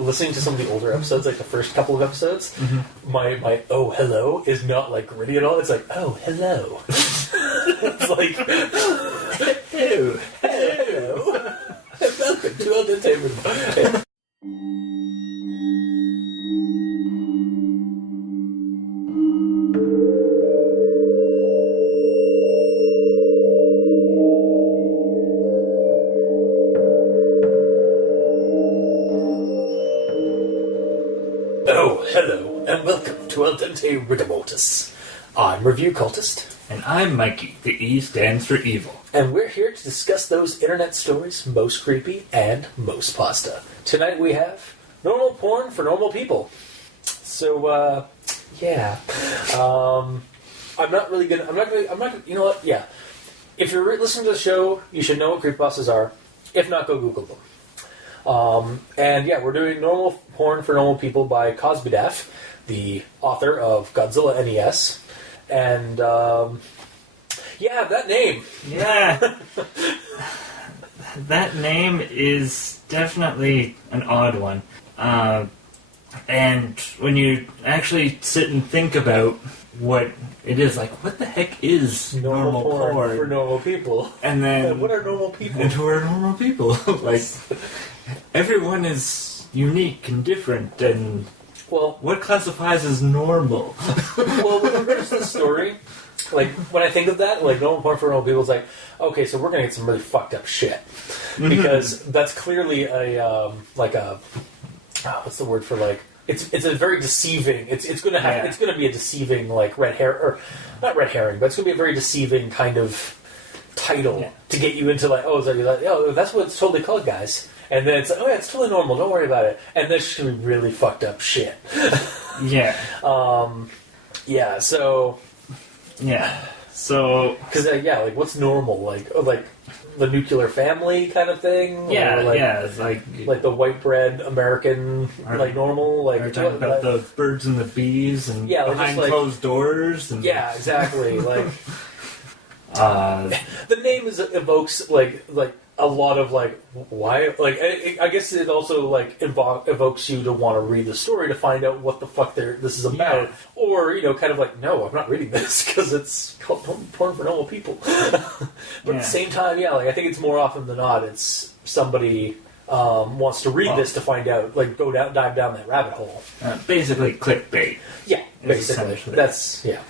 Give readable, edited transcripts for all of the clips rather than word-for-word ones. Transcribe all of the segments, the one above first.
listening to some of the older episodes, like the first couple of episodes, my oh hello is not like gritty at all. It's like oh hello. It's like hello. Welcome to Al Dente Rhythm. Oh, hello, and welcome to Al Dente Rigamortis. I'm Review Cultist. And I'm Mikey. The E stands for evil. And we're here to discuss those internet stories most creepy and most pasta. Tonight we have normal porn for normal people. So, yeah. I'm not gonna, you know what? Yeah. If you're listening to the show, you should know what creepypastas are. If not, go Google them. And yeah, we're doing normal porn for normal people by Cosbydaf, the author of Godzilla NES. And, yeah, that name. Yeah. That name is definitely an odd one. And when you actually sit and think about what it is, like, what the heck is normal porn for normal people? And then... what are normal people? And who are normal people? Like, everyone is unique and different, and... Well, what classifies as normal? Well, with regards to the story, like, when I think of that, like, normal porn for normal people is like, okay, so we're gonna get some really fucked up shit. Because that's clearly a, what's the word for, like, it's a very deceiving, it's gonna be a deceiving, like, not red herring, but it's gonna be a very deceiving kind of title to get you into, like, that's what it's totally called, guys. And then it's like, oh yeah, it's totally normal, don't worry about it. And then it's gonna be really fucked up shit. Yeah. Yeah, so... Yeah. So... Because, like, what's normal? Like the nuclear family kind of thing? Yeah, or like, yeah. It's like the white bread American, like, normal? Like, we're talking about the birds and the bees and behind closed doors. And yeah, exactly. Like... the name evokes, like a lot of, like, why, like, I guess it also, like, evokes you to want to read the story to find out what the fuck this is about, or, you know, kind of like, no, I'm not reading this, because it's called porn for normal people. But at the same time, like, I think it's more often than not, it's somebody wants to read this to find out, like, dive down that rabbit hole. Basically clickbait. Yeah, basically. That's, yeah.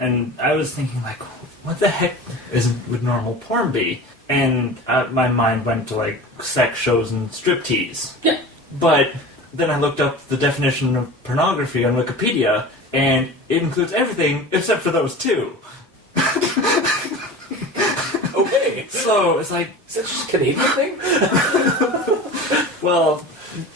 And I was thinking, like, what the heck would normal porn be? And my mind went to, like, sex shows and striptease. Yeah. But then I looked up the definition of pornography on Wikipedia, and it includes everything except for those two. Okay. So, it's like... Is that just a Canadian thing? Well,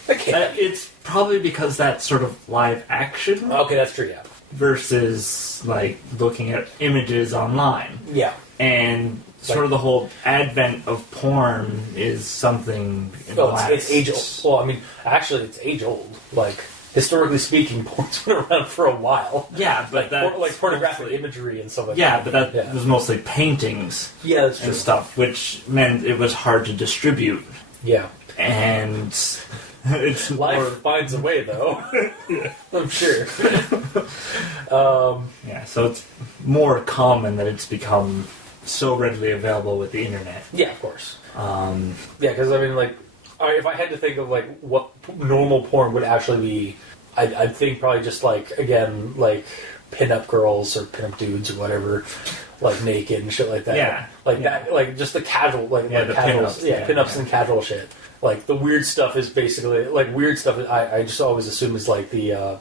it's probably because that's sort of live action. Okay, that's true, yeah. Versus, like, looking at images online. Yeah. And sort of the whole advent of porn is something... it's age old. Well, I mean, actually, it's age old. Like, historically speaking, porn's been around for a while. Yeah, but like pornographic imagery and stuff like that. But that was mostly paintings. Yeah, that's true. And stuff, which meant it was hard to distribute. Yeah. And... it's Life finds a way, though. Yeah. I'm sure. Yeah, so it's more common that it's become so readily available with the internet. Yeah, of course. Yeah, because, I mean, like, if I had to think of, like, what normal porn would actually be, I'd think probably just, like, again, like, pin-up girls or pin-up dudes or whatever, like, naked and shit like that. Yeah. That, like, just the casual, like the casuals. Pin-ups. Pin-ups and casual shit. Like, the weird stuff is basically... Like, weird stuff, I just always assume is, like, the,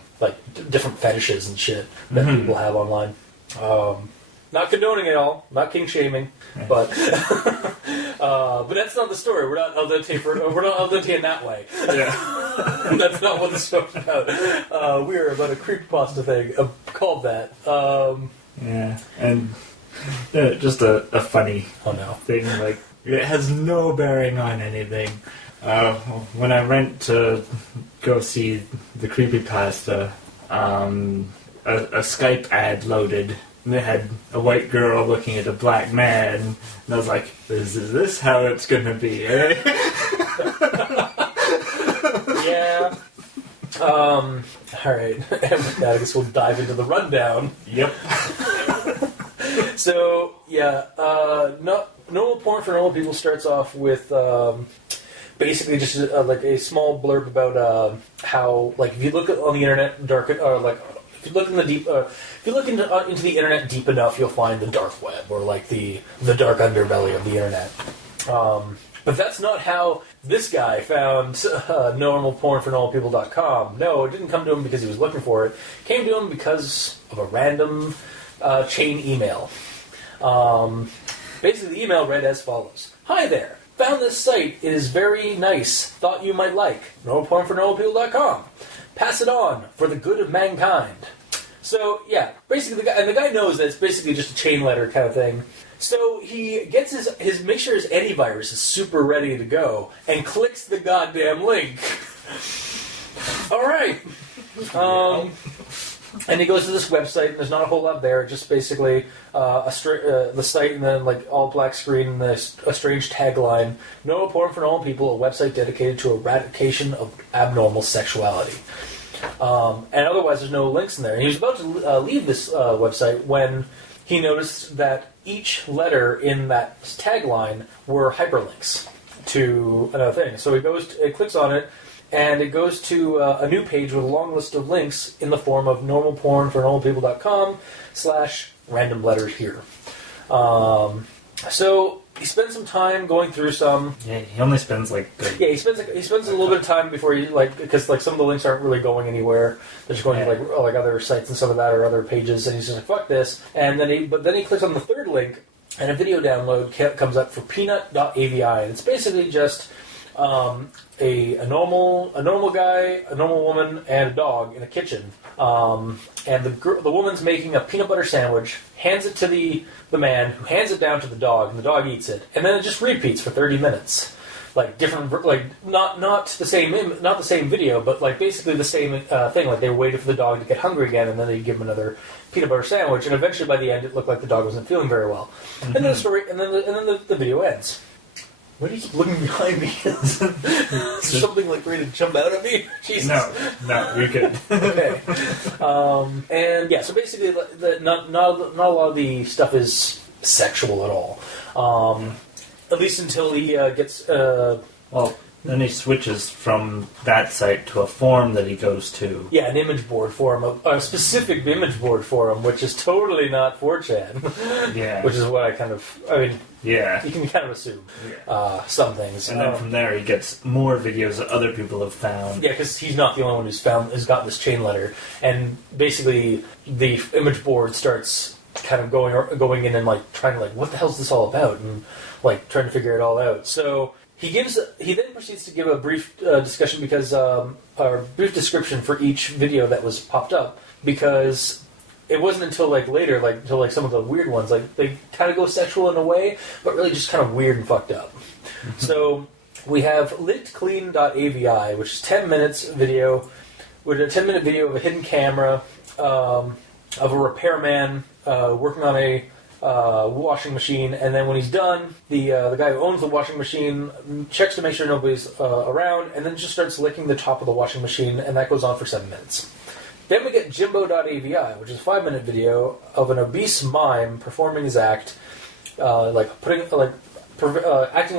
different fetishes and shit that people have online. Not condoning it all. Not king-shaming. Yeah. But that's not the story. We're not al dente in that way. Yeah. That's not what the show's about. We're about a creepypasta thing called that. Yeah. And just a funny thing. Like, it has no bearing on anything. When I went to go see the Creepypasta, a Skype ad loaded, and they had a white girl looking at a black man, and I was like, is this how it's gonna be, eh? Yeah. All right. And with that, I guess we'll dive into the rundown. Yep. So, yeah, normal porn for normal people starts off with basically just like a small blurb about how, like, if you look on the internet, if you look in the deep, if you look into the internet deep enough, you'll find the dark web or like the dark underbelly of the internet. But that's not how this guy found normal porn for normalpeople.com. No, it didn't come to him because he was looking for it. It came to him because of a random chain email. Basically, the email read as follows. Hi there. Found this site. It is very nice. Thought you might like. normalpornfornormalpeople.com. Pass it on for the good of mankind. So, yeah, basically, the guy knows that it's basically just a chain letter kind of thing. So he gets his make sure his antivirus is super ready to go and clicks the goddamn link. All right. And he goes to this website, and there's not a whole lot there. Just basically the site, and then like all black screen, and a strange tagline: "No porn for normal people, a website dedicated to eradication of abnormal sexuality." And otherwise, there's no links in there. And he was about to leave this website when he noticed that each letter in that tagline were hyperlinks to another thing. So he clicks on it, and it goes to a new page with a long list of links in the form of normalpornfornormalpeople.com / random letters here. So he spends some time going through some. Yeah, he only spends like. He spends a little bit of time before he because some of the links aren't really going anywhere. They're just going to like other sites and some of that or other pages, and he's just like fuck this. And then he clicks on the third link, and a video download comes up for peanut.avi, and it's basically just a normal guy, a normal woman, and a dog in a kitchen. And the woman's making a peanut butter sandwich, hands it to the man, who hands it down to the dog, and the dog eats it, and then it just repeats for 30 minutes, like different, like not the same video, but like basically the same thing. Like they waited for the dog to get hungry again, and then they give him another peanut butter sandwich, and eventually by the end, it looked like the dog wasn't feeling very well. Mm-hmm. And then the video ends. Why do you keep looking behind me? Is there something like ready to jump out at me? Jesus. No, you're good. Okay. And yeah, so basically, not a lot of the stuff is sexual at all. At least until he gets. Then he switches from that site to a forum that he goes to. Yeah, an image board forum, a specific image board forum, which is totally not 4chan. Yeah. Which is what yeah. You can kind of assume some things. And then from there he gets more videos that other people have found. Yeah, because he's not the only one who's got this chain letter. And basically the image board starts kind of going in and like trying to like, what the hell's this all about? And like trying to figure it all out. So he then proceeds to give a brief discussion or brief description for each video that was popped up, because it wasn't until like later, like until like some of the weird ones, like they kind of go sexual in a way, but really just kind of weird and fucked up. So we have lidclean.avi, which is 10 minutes video, with a 10-minute video of a hidden camera of a repairman working on a washing machine, and then when he's done, the guy who owns the washing machine checks to make sure nobody's around, and then just starts licking the top of the washing machine, and that goes on for 7 minutes. Then we get Jimbo.avi, which is a 5-minute video of an obese mime performing his act, acting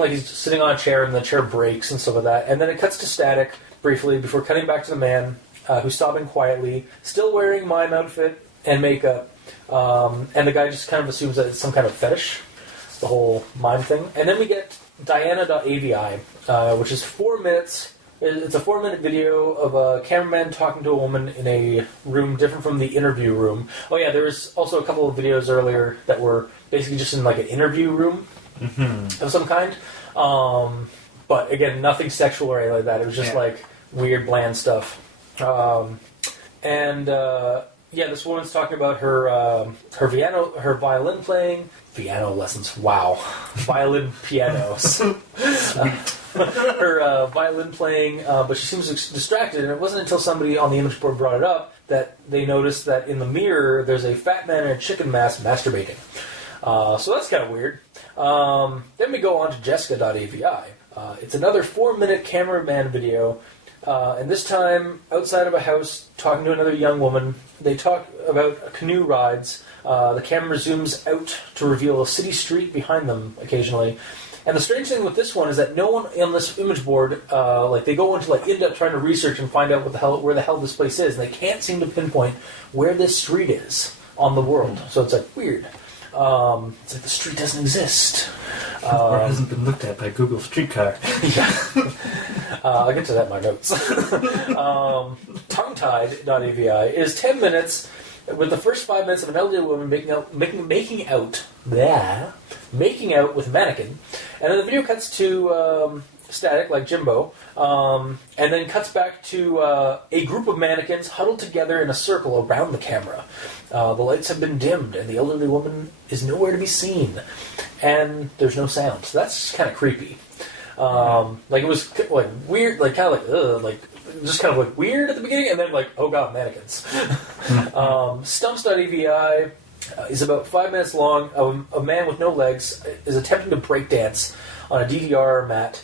like he's sitting on a chair and the chair breaks and stuff like that, and then it cuts to static briefly before cutting back to the man who's sobbing quietly, still wearing mime outfit and makeup. And the guy just kind of assumes that it's some kind of fetish, the whole mime thing. And then we get Diana.avi, which is 4 minutes. It's a 4-minute video of a cameraman talking to a woman in a room different from the interview room. Oh yeah, there was also a couple of videos earlier that were basically just in like an interview room of some kind. But again, nothing sexual or anything like that. It was just like weird, bland stuff. Yeah, this woman's talking about her violin playing, piano lessons. Wow, violin pianos. Her violin playing, but she seems distracted. And it wasn't until somebody on the image board brought it up that they noticed that in the mirror there's a fat man in a chicken mask masturbating. So that's kind of weird. Then we go on to Jessica.avi. It's another 4-minute cameraman video And this time, outside of a house, talking to another young woman. They talk about canoe rides. The camera zooms out to reveal a city street behind them occasionally. And the strange thing with this one is that no one on this image board, they go into in-depth trying to research and find out where the hell this place is, and they can't seem to pinpoint where this street is on the world. So it's weird. It's like the street doesn't exist. Or hasn't been looked at by Google Streetcar. Yeah. I'll get to that in my notes. Tonguetied.avi is 10 minutes with the first 5 minutes of an elderly woman making out with a mannequin. And then the video cuts to static, like Jimbo, and then cuts back to a group of mannequins huddled together in a circle around the camera. The lights have been dimmed, and the elderly woman is nowhere to be seen. And there's no sound. So that's kind of creepy. It was weird, just kind of weird at the beginning, and then oh god, mannequins. Stumps.avi is about 5 minutes long. A man with no legs is attempting to break dance on a DDR mat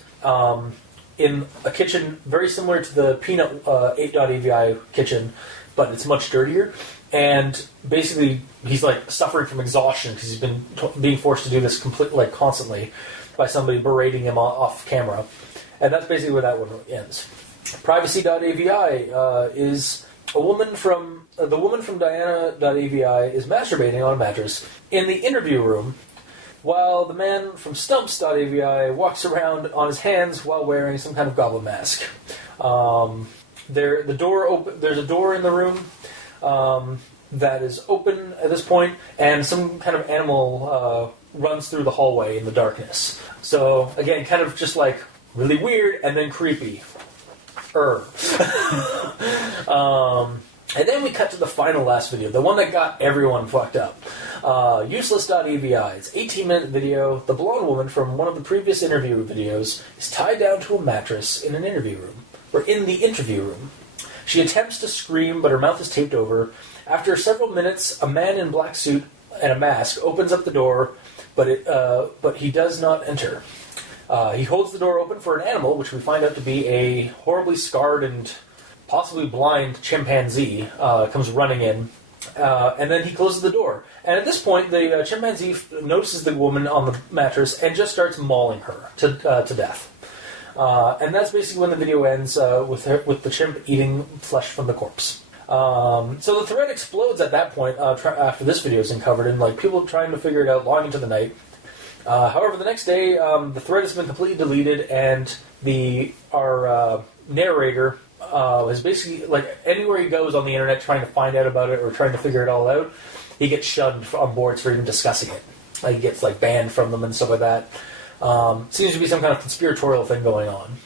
in a kitchen very similar to the Peanut 8.avi kitchen, but it's much dirtier. And basically, he's suffering from exhaustion because he's been being forced to do this constantly by somebody berating him off camera. And that's basically where that one ends. Privacy.avi is the woman from Diana.avi is masturbating on a mattress in the interview room, while the man from Stumps.avi walks around on his hands while wearing some kind of goblin mask. There's a door in the room that is open at this point, and some kind of animal runs through the hallway in the darkness. So, again, kind of just really weird and then creepy. And then we cut to the last video, the one that got everyone fucked up. Useless.avi. It's 18-minute video. The blonde woman from one of the previous interview videos is tied down to a mattress in the interview room. She attempts to scream, but her mouth is taped over. After several minutes, a man in black suit and a mask opens up the door, but he does not enter. He holds the door open for an animal, which we find out to be a horribly scarred and possibly blind chimpanzee. Comes running in, and then he closes the door. And at this point, the chimpanzee notices the woman on the mattress and just starts mauling her to death. And that's basically when the video ends with the chimp eating flesh from the corpse. So the thread explodes at that point after this video is uncovered, and people trying to figure it out long into the night. However, the next day, the thread has been completely deleted, and our narrator is basically anywhere he goes on the internet trying to find out about it or trying to figure it all out, he gets shunned on boards for even discussing it. He gets banned from them and stuff like that. Seems to be some kind of conspiratorial thing going on.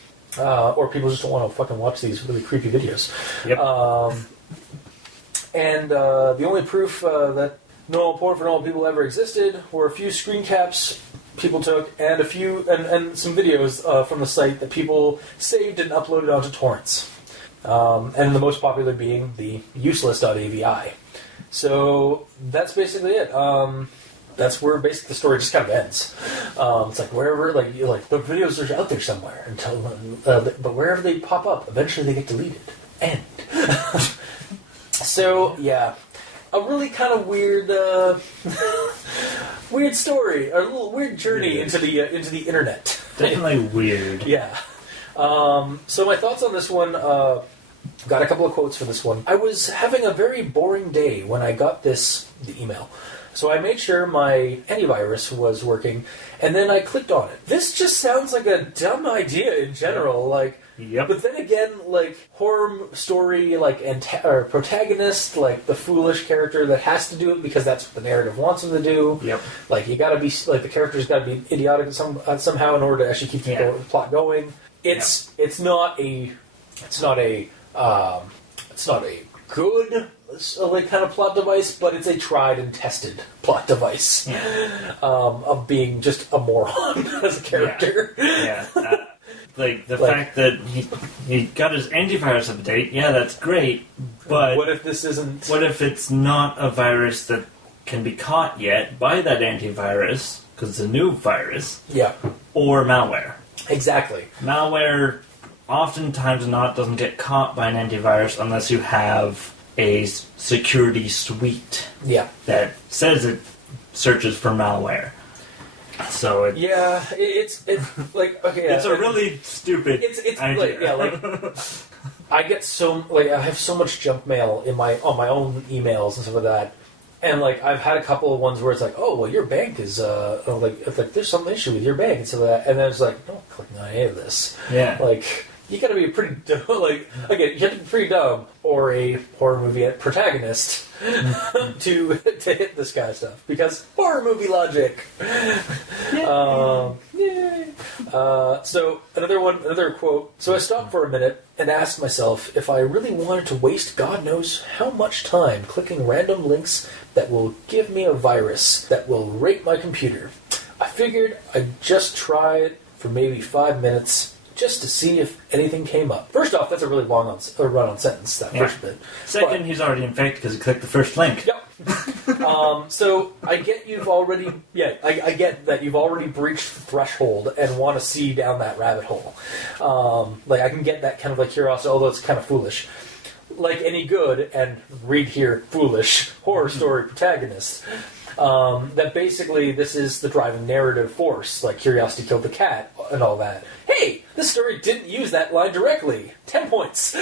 Or people just don't want to fucking watch these really creepy videos. Yep. And the only proof that normal porn for normal people ever existed were a few screen caps people took and and some videos from the site that people saved and uploaded onto torrents. And the most popular being the useless.avi. So that's basically it. That's where basically the story just kind of ends. It's wherever, the videos are out there somewhere but wherever they pop up, eventually they get deleted. End. So yeah, a really kind of weird, weird story, a little weird journey into the internet. Definitely weird. Yeah. So my thoughts on this one. Got a couple of quotes for this one. I was having a very boring day when I got the email. So I made sure my antivirus was working, and then I clicked on it. This just sounds like a dumb idea in general. Yep. But then again, horror story, protagonist, the foolish character that has to do it because that's what the narrative wants him to do. Yep. You gotta be, the character's gotta be idiotic somehow in order to actually keep the plot going. It's not a good kind of plot device, but it's a tried and tested plot device of being just a moron as a character. Yeah. The fact that he got his antivirus update, that's great, but what if this isn't... What if it's not a virus that can be caught yet by that antivirus, because it's a new virus, Yeah. or malware? Exactly. Malware oftentimes not doesn't get caught by an antivirus unless you have a security suite that says it searches for malware. So it's like okay. It's a really stupid. It's idea. like I get I have so much junk mail on my own emails and stuff like that. And, like, I've had a couple of ones where it's like, oh, well, your bank is, like, there's some issue with your bank, and so that, and then it's like, don't click on any of this. Yeah. Like, you gotta be pretty dumb, like, again, you have to be pretty dumb, or a horror movie protagonist, to hit this kind of stuff, because horror movie logic! Yay! So, another quote, so I stopped for a minute and asked myself if I really wanted to waste God knows how much time clicking random links that will give me a virus that will rape my computer. I figured I'd just try it for maybe 5 minutes just to see if anything came up. First off, that's a really long run-on sentence, that first bit. Second, he's already infected because he clicked the first link. Yep. So I get you've already, I get that you've already breached the threshold and want to see down that rabbit hole. Like, I can get that kind of like curiosity, although it's kind of foolish. Like any good, and read here, foolish, horror story protagonist, that basically this is the driving narrative force, like curiosity killed the cat and all that. Hey, this story didn't use that line directly. 10 points.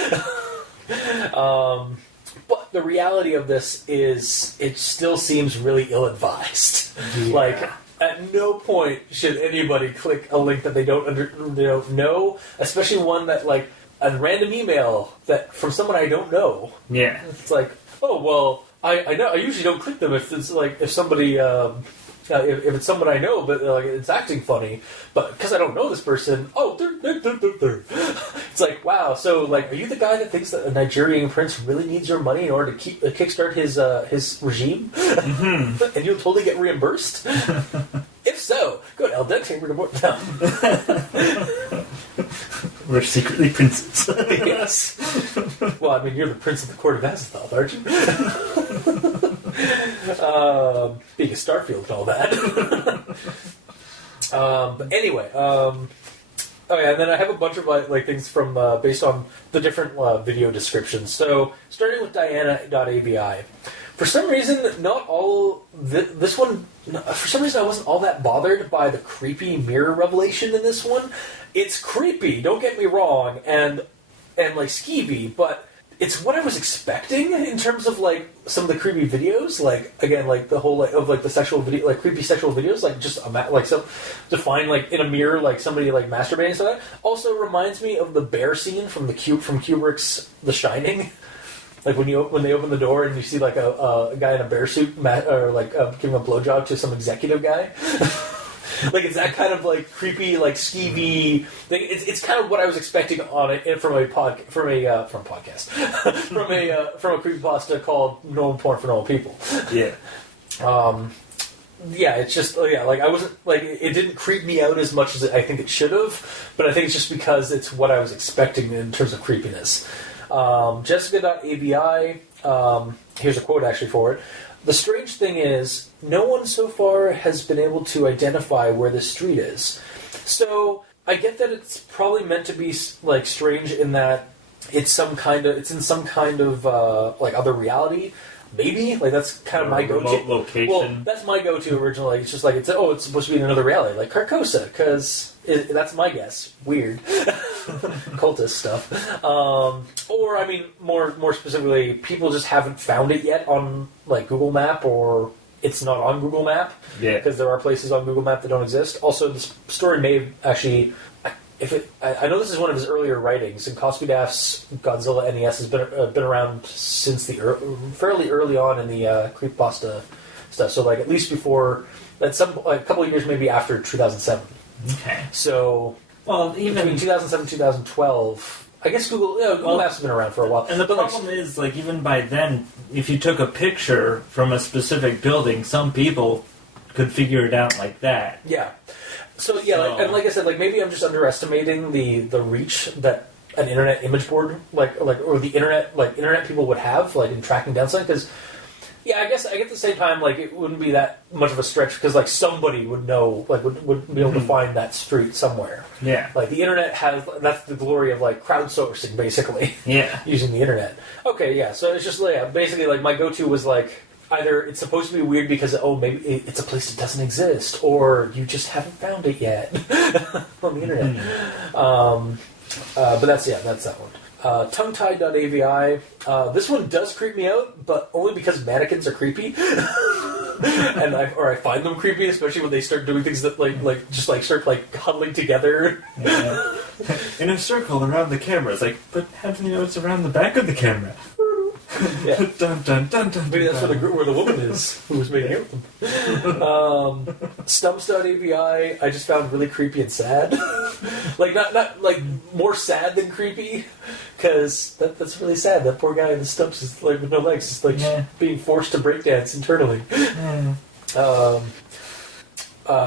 But the reality of this is, it still seems really ill-advised. Yeah. Like, at no point should anybody click a link that they don't know, especially one that, like, a random email that from someone I don't know. Yeah. It's like, oh, well, I know, I usually don't click them if it's like, if somebody, if it's someone I know, but like, it's acting funny, but because I don't know this person, it's like, wow, so like, are you the guy that thinks that a Nigerian prince really needs your money in order to kickstart his regime? Mm-hmm. And you'll totally get reimbursed? If so, go to El Dente report. No. We're secretly princes. Yes. Well, I mean, you're the prince of the court of Azathoth, aren't you? Being a Starfield and all that. But anyway, oh yeah, and then I have a bunch of like things from based on the different video descriptions. So starting with Diana.avi. For some reason, not all this one. For some reason, I wasn't all that bothered by the creepy mirror revelation in this one. It's creepy, don't get me wrong, and like skeevy, but it's what I was expecting in terms of like some of the creepy videos. Like again, like the whole of like the sexual video, like creepy sexual videos, like just like so to find like in a mirror like somebody like masturbating and stuff. Also reminds me of the bear scene from Kubrick's The Shining. Like when they open the door and you see like a guy in a bear suit or like giving a blowjob to some executive guy. Like it's that kind of like creepy, like skeevy thing. It's kind of what I was expecting on it from a creepypasta called Normal Porn for Normal People. Yeah. Yeah, it's just like I wasn't like it didn't creep me out as much as I think it should have, but I think it's just because it's what I was expecting in terms of creepiness. Jessica.avi, here's a quote actually for it. The strange thing is, no one so far has been able to identify where this street is. So, I get that it's probably meant to be, like, strange in that it's in some kind of, like, other reality. Maybe? Like, that's kind of my go-to. Location. Well, that's my go-to original. Like, it's just like, it's supposed to be in another reality. Like Carcosa, because that's my guess. Weird. Cultist stuff. Or, I mean, more specifically, people just haven't found it yet on, like, Google Map, or it's not on Google Map. Yeah. Because there are places on Google Map that don't exist. Also, this story may have actually... I know this is one of his earlier writings, and Cosbydaf's Godzilla NES has been around since fairly early on in the Creepypasta stuff. So, like, at least before... a couple of years maybe after 2007. Okay. So... Well, even between 2007 and 2012... I guess Google Maps has been around for a while. And the problem is, like, even by then, if you took a picture from a specific building, some people could figure it out like that. Yeah. So, yeah, like I said, like, maybe I'm just underestimating the reach that an internet image board, or the internet people would have, like, in tracking down something, because Yeah, I guess at the same time, like, it wouldn't be that much of a stretch because, like, somebody would know, like, would be able to find that street somewhere. Yeah. Like, the internet that's the glory of, like, crowdsourcing, basically. Yeah. Using the internet. Okay, yeah, so it's just, yeah, basically, like, my go-to was, like, either it's supposed to be weird because, maybe it's a place that doesn't exist, or you just haven't found it yet on the internet. But that's that one. Tonguetied.avi. This one does creep me out, but only because mannequins are creepy. And I find them creepy, especially when they start doing things that start huddling together. Yeah. In a circle around the camera. It's like, but how do you know it's around the back of the camera? Yeah. Dun, dun, dun, dun, Maybe that's where the woman is who was making out with them. Stumps.avi, I just found really creepy and sad. Like not like more sad than creepy, because that's really sad. That poor guy in the stumps is like with no legs, just like being forced to breakdance internally.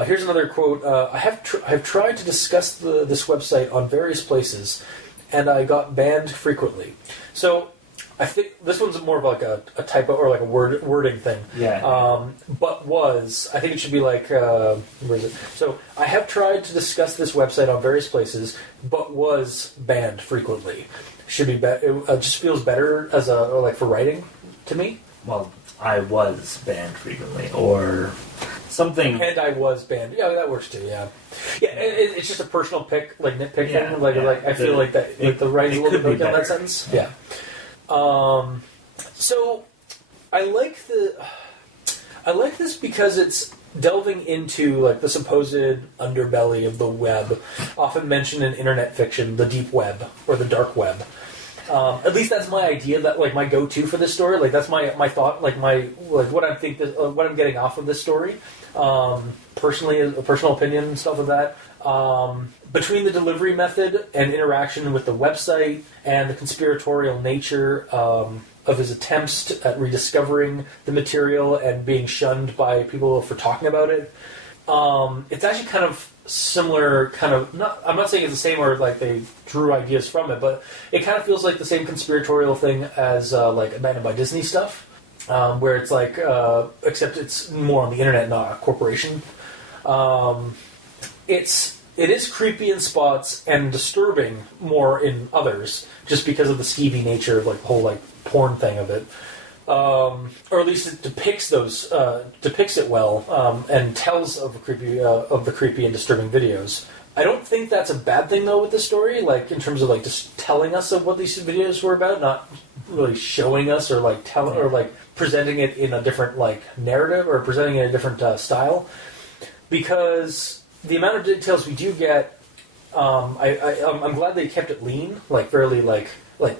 Here's another quote. I have tried to discuss this website on various places, and I got banned frequently. So I think this one's more of like a typo or like a wording thing. Yeah. I think it should be like, where is it? So, I have tried to discuss this website on various places, but was banned frequently. Should be better. It just feels better as for writing to me. Well, I was banned frequently, or something. And I was banned. Yeah, that works too. Yeah. Yeah, it's just a personal nitpick thing. I feel like that. Like the writing's a little bit in that sentence. Yeah. So I like this because it's delving into like the supposed underbelly of the web, often mentioned in internet fiction, the deep web or the dark web. At least that's my idea. That like my go-to for this story. Like that's my thought. Like what I'm getting off of this story. Personally, a personal opinion and stuff like that. Between the delivery method and interaction with the website and the conspiratorial nature of his attempts at rediscovering the material and being shunned by people for talking about it, it's actually kind of similar. I'm not saying it's the same or like they drew ideas from it, but it kind of feels like the same conspiratorial thing as like Abandoned by Disney stuff, where it's like except it's more on the internet, not a corporation. It is creepy in spots and disturbing more in others, just because of the skeevy nature of like the whole like porn thing of it, or at least it depicts it well and tells of the creepy and disturbing videos. I don't think that's a bad thing though with the story, like in terms of like just telling us of what these videos were about, not really showing us or like telling or like presenting it in a different like narrative or presenting it in a different style, because the amount of details we do get, I'm glad they kept it lean, like fairly like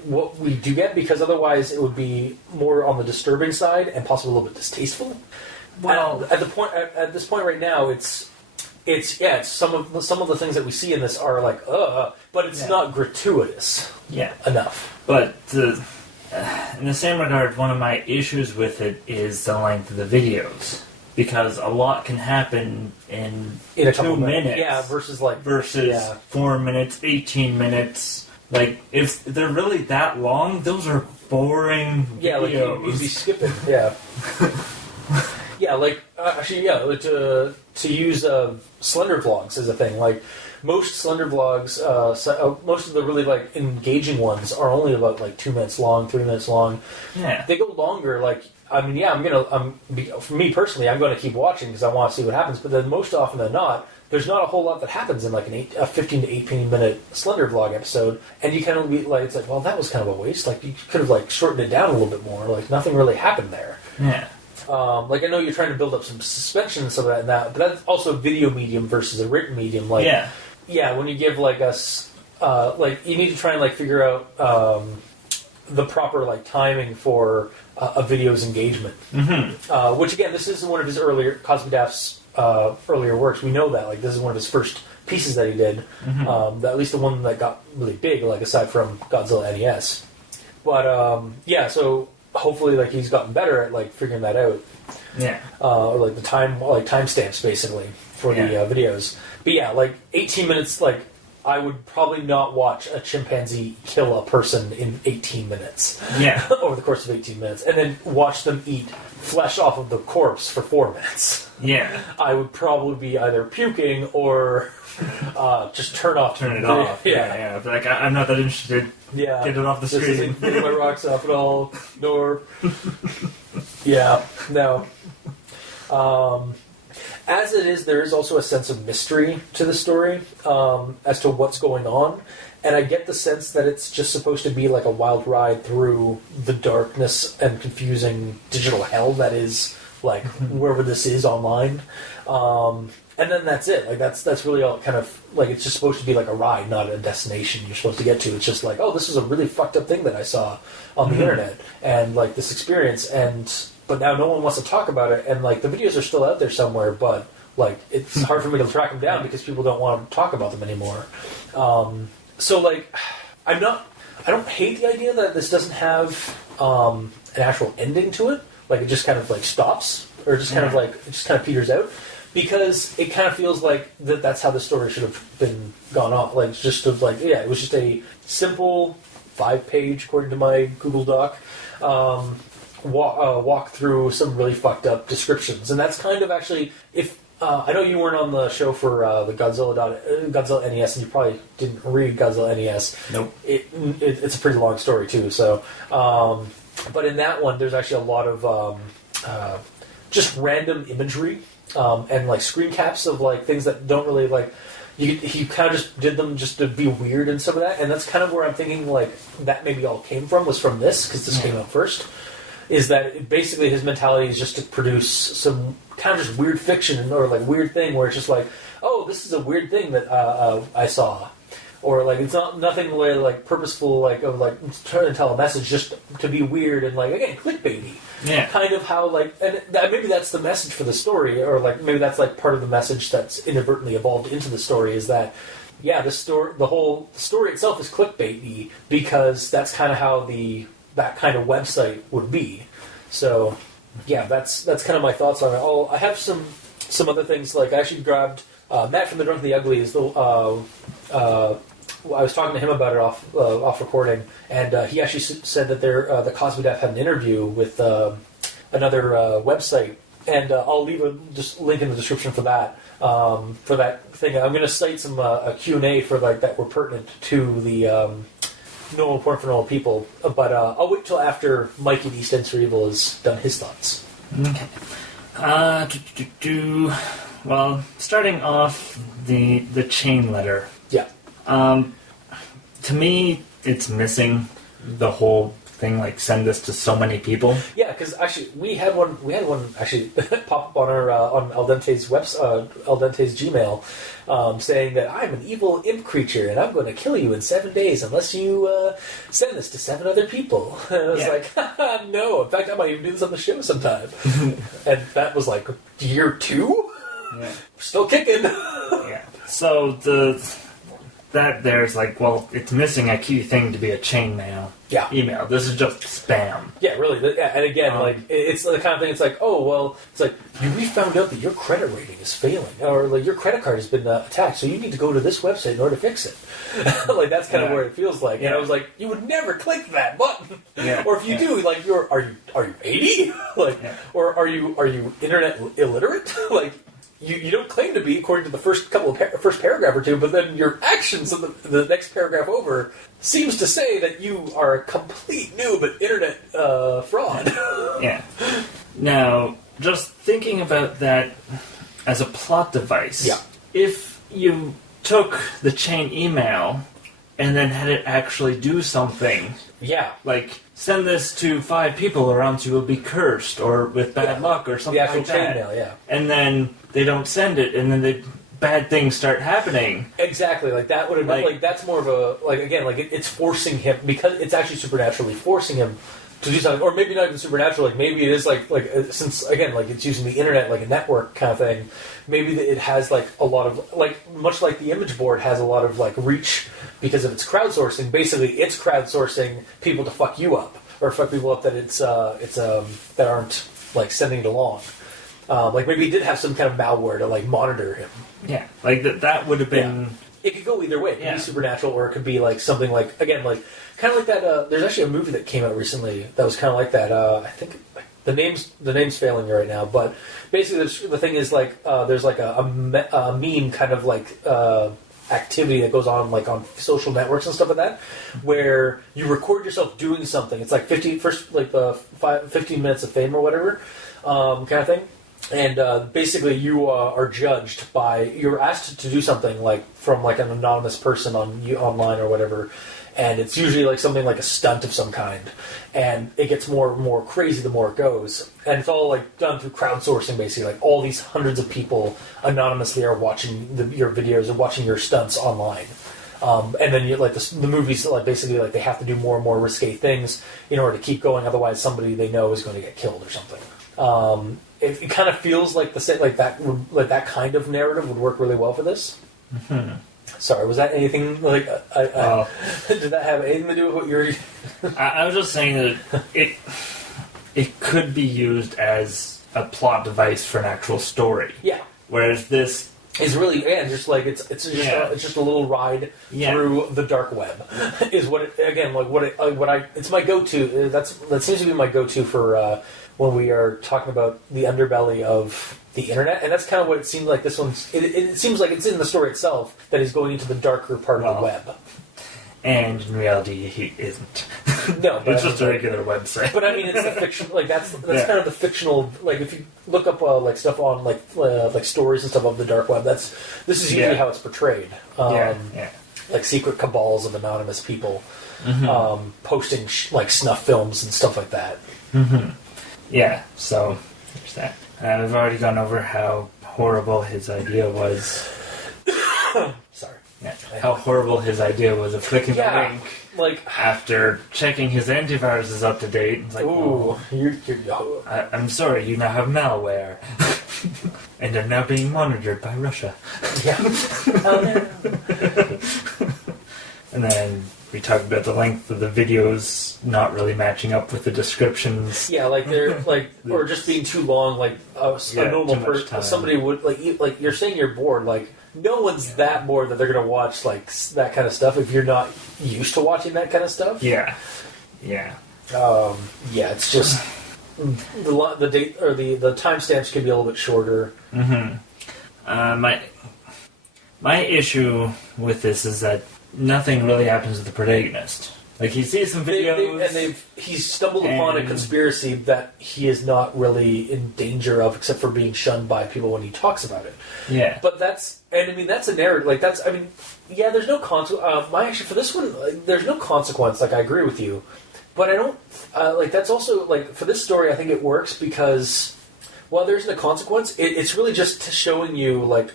what we do get, because otherwise it would be more on the disturbing side and possibly a little bit distasteful. Well, at this point right now, it's some of the things that we see in this are like but it's not gratuitous enough. But in the same regard, one of my issues with it is the length of the videos. Because a lot can happen in a 2 minutes. Yeah, versus 4 minutes, 18 minutes. Like, if they're really that long, those are boring videos. Yeah, like you'd be skipping. Yeah. Yeah, like, to use Slender vlogs as a thing. Like, most Slender vlogs, most of the really, like, engaging ones are only about, like, 2 minutes long, 3 minutes long. Yeah. They go longer, like... I mean, for me personally, I'm going to keep watching because I want to see what happens. But then, most often than not, there's not a whole lot that happens in like a 15 to 18 minute Slender vlog episode, and you kind of be like, it's like, well, that was kind of a waste. Like you could have like shortened it down a little bit more. Like nothing really happened there. Yeah. Like I know you're trying to build up some suspension and stuff like that, but that's also a video medium versus a written medium. Like, yeah, when you give like us, like you need to try and like figure out the proper like timing for a video's engagement. Mm-hmm. Which again, this is one of his earlier Cosbydaf's earlier works. We know that like this is one of his first pieces that he did. Mm-hmm. At least the one that got really big, like aside from Godzilla NES. But so hopefully like he's gotten better at like figuring that out. Yeah. Or like the timestamps basically for the videos. But yeah, like 18 minutes like I would probably not watch a chimpanzee kill a person in 18 minutes. Yeah. Over the course of 18 minutes. And then watch them eat flesh off of the corpse for 4 minutes. Yeah. I would probably be either puking or just turn it off. Yeah. Like, I'm not that interested. Yeah. Get it off the This screen. isn't getting my rocks off at all. Nor. Yeah. No. As it is, there is also a sense of mystery to the story as to what's going on. And I get the sense that it's just supposed to be like a wild ride through the darkness and confusing digital hell that is like wherever this is online. And then that's it. Like that's really all kind of like it's just supposed to be like a ride, not a destination you're supposed to get to. It's just like, oh, this is a really fucked up thing that I saw on the internet and like this experience but now no one wants to talk about it, and like the videos are still out there somewhere, but like it's hard for me to track them down because people don't want to talk about them anymore. So like I don't hate the idea that this doesn't have an actual ending to it. Like it just kind of like stops or just kind of like it just kind of peters out because it kind of feels like that's how the story should have been gone on. Like just of like it was just a simple 5-page, according to my Google Doc. Walk through some really fucked up descriptions, and that's kind of actually if I know you weren't on the show for the Godzilla NES, and you probably didn't read Godzilla NES. Nope. It's a pretty long story too. So, but in that one, there's actually a lot of just random imagery and like screen caps of like things that don't really like. He kind of just did them just to be weird and some of that, and that's kind of where I'm thinking like that maybe all came from was from this because this came out first. Is that basically his mentality is just to produce some kind of just weird fiction or like weird thing where it's just like, oh, this is a weird thing that I saw, or like it's nothing really like purposeful like of like trying to tell a message just to be weird and like again clickbaity. Yeah. Kind of how like and maybe that's the message for the story, or like maybe that's like part of the message that's inadvertently evolved into the story is that. Yeah, the whole story itself is clickbaity because that's kind of how that kind of website would be. So, yeah, that's kind of my thoughts on it. Oh, I have some other things. Like, I actually grabbed Matt from The Drunk and the Ugly. I was talking to him about it off recording, and he actually said that the Cosbydaf had an interview with another website, and I'll leave a just link in the description for that thing. I'm going to cite some a Q&A for like that were pertinent to the normal porn for normal people, but I'll wait till after Mike at East Ends for Evil has done his thoughts. Okay. Well, starting off the chain letter. Yeah. To me, it's missing the whole thing. Like, send this to so many people. Yeah, because actually we had one actually pop up on our on Al Dente's Al Dente's Gmail, saying that I'm an evil imp creature and I'm going to kill you in 7 days unless you send this to 7 other people. And I was like, no. In fact, I might even do this on the show sometime. And that was like year 2. Yeah. Still kicking. Yeah. So there's like, well, it's missing a key thing to be a chainmail. Yeah. Email. This is just spam. Yeah, really. And again, like it's the kind of thing. It's like, oh well, it's like we found out that your credit rating is failing, or like your credit card has been attacked, so you need to go to this website in order to fix it. Like that's kind of where it feels like. And I was like, you would never click that button. Yeah. Or if you do, like, are you 80? Like, or are you internet illiterate? Like. You don't claim to be, according to the first paragraph or two, but then your actions in the next paragraph over seems to say that you are a complete noob at internet fraud. Yeah. Now, just thinking about that as a plot device, if you took the chain email and then had it actually do something, like send this to 5 people or else you will be cursed or with bad luck or something like that. The actual chain mail, and then they don't send it, and then bad things start happening. Exactly, like that would have been like that's more of a it's forcing him because it's actually supernaturally forcing him to do something, or maybe not even supernatural. Like maybe it is like since again like it's using the internet like a network kind of thing. Maybe it has like a lot of like much like the image board has a lot of like reach because of its crowdsourcing. Basically, it's crowdsourcing people to fuck you up or fuck people up that that aren't like sending it along. Like maybe he did have some kind of malware to like monitor him. Yeah, like that would have been it could go either way. It could be supernatural, or it could be like something like, again, like kind of like that. There's actually a movie that came out recently that was kind of like that. I think the name's failing me right now, but basically the thing is like there's like a meme kind of like activity that goes on like on social networks and stuff like that, where you record yourself doing something. It's like 15 minutes of fame or whatever kind of thing. And basically, you are judged by. You're asked to do something like from like an anonymous person online or whatever, and it's usually like something like a stunt of some kind, and it gets more and more crazy the more it goes, and it's all like done through crowdsourcing. Basically, like all these hundreds of people anonymously are watching your videos and watching your stunts online. And then you like the movies like basically like they have to do more and more risque things in order to keep going. Otherwise, somebody they know is going to get killed or something. It kind of feels like that kind of narrative would work really well for this. Mm-hmm. Sorry, was that anything like? Did that have anything to do with what you're? I was just saying that it could be used as a plot device for an actual story. Yeah. Whereas this is really just like it's just a little ride through the dark web. Is what it, again like what I it's my go-to. That seems to be my go-to for. When we are talking about the underbelly of the internet, and that's kind of what it seems like this one's... It seems like it's in the story itself that he's going into the darker part of the web. And in reality, he isn't. No, but it's just a regular website. But I mean, it's the fiction. Like that's kind of the fictional. Like if you look up like stuff on like stories and stuff of the dark web, this is usually how it's portrayed. Like secret cabals of anonymous people posting like snuff films and stuff like that. Mm-hmm. Yeah, so there's that. We've already gone over how horrible his idea was. Sorry. Yeah, how horrible his idea was of clicking the link. Like after checking his antivirus is up to date. It's like, I'm sorry, you now have malware. And are now being monitored by Russia. Yeah. Oh no. And then we talked about the length of the videos not really matching up with the descriptions. Yeah, like they're like, or just being too long. Like a normal person, somebody would like you're saying you're bored. Like no one's that bored that they're going to watch like that kind of stuff if you're not used to watching that kind of stuff. Yeah. It's just the date or the timestamps can be a little bit shorter. Mm-hmm. My issue with this is that nothing really happens to the protagonist. Like, he sees some videos... he's stumbled upon a conspiracy that he is not really in danger of, except for being shunned by people when he talks about it. Yeah. But that's a narrative. Like, there's no consequence. Actually, for this one, there's no consequence. Like, I agree with you. But I don't... that's also, like, for this story, I think it works because, while there isn't a consequence, it's really just showing you, like,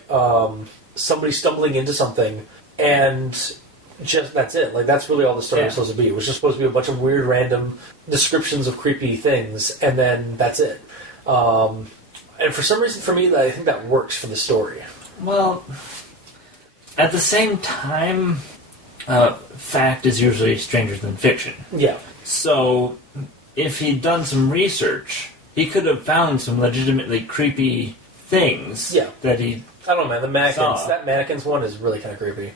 somebody stumbling into something, and... just that's it. Like that's really all the story was supposed to be. It was just supposed to be a bunch of weird, random descriptions of creepy things, and then that's it. And for some reason, for me, I think that works for the story. Well, at the same time, fact is usually stranger than fiction. Yeah. So, if he'd done some research, he could have found some legitimately creepy things. Yeah. That he. I don't know, man. The mannequins. That mannequins one is really kind of creepy.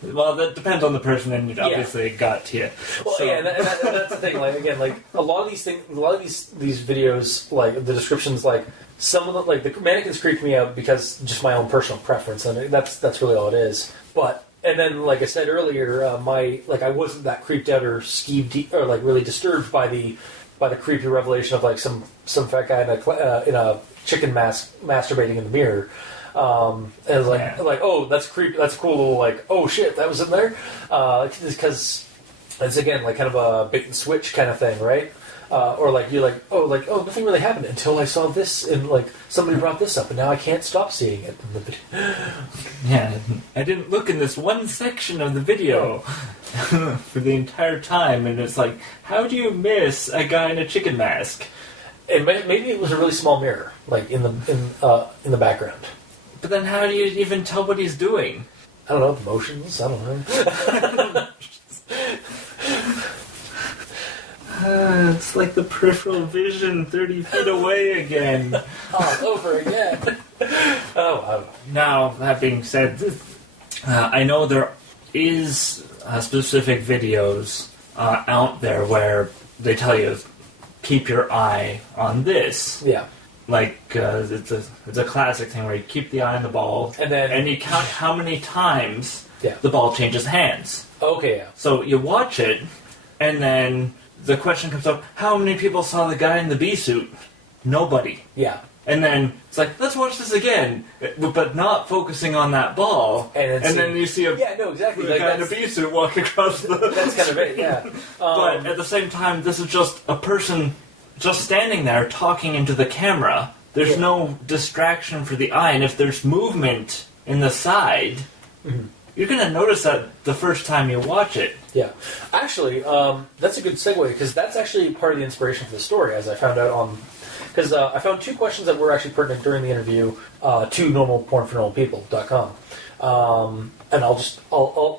Well, that depends on the person, and obviously it got to you. Well, so. And that's the thing. Like again, like a lot of these videos, like the descriptions, like some of the like the mannequins creep me out because just my own personal preference, and that's really all it is. But and then, like I said earlier, I wasn't that creeped out or skeeved or like really disturbed by the creepy revelation of like some fat guy in a chicken mask masturbating in the mirror. And it was like, oh, that's creepy. That's a cool little like, oh shit, that was in there. Because it's again like kind of a bait and switch kind of thing, right? Or like you're like, oh, nothing really happened until I saw this, and like somebody brought this up, and now I can't stop seeing it in the video. Yeah, I didn't look in this one section of the video for the entire time, and it's like, how do you miss a guy in a chicken mask? And maybe it was a really small mirror, like in the background. But then how do you even tell what he's doing? I don't know, the motions, I don't know. It's like the peripheral vision 30 feet away again. All over again. Oh, Now, that being said, I know there is specific videos out there where they tell you, keep your eye on this. yeah. Like, it's a classic thing where you keep the eye on the ball, and you count how many times the ball changes hands. Okay, yeah. So you watch it, and then the question comes up, how many people saw the guy in the bee suit? Nobody. Yeah. And then it's like, let's watch this again, but not focusing on that ball. And then you see a exactly. guy in a bee suit walk across the... That's kind of it, yeah. But at the same time, this is just a person just standing there talking into the camera. There's no distraction for the eye, and if there's movement in the side, you're going to notice that the first time you watch it. Yeah. Actually, that's a good segue, because that's actually part of the inspiration for the story, as I found out on... Because I found two questions that were actually pertinent during the interview to normalpornfornormalpeople.com. And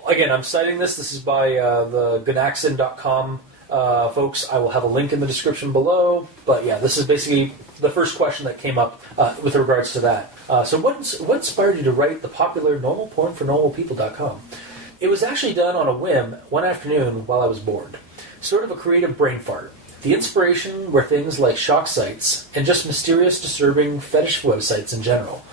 again, I'm citing this. This is by the Gunaxin.com folks. I will have a link in the description below. But yeah, this is basically the first question that came up with regards to that. So what inspired you to write the popular normalpornfornormalpeople.com? It was actually done on a whim one afternoon while I was bored. Sort of a creative brain fart. The inspiration were things like shock sites and just mysterious, disturbing fetish websites in general.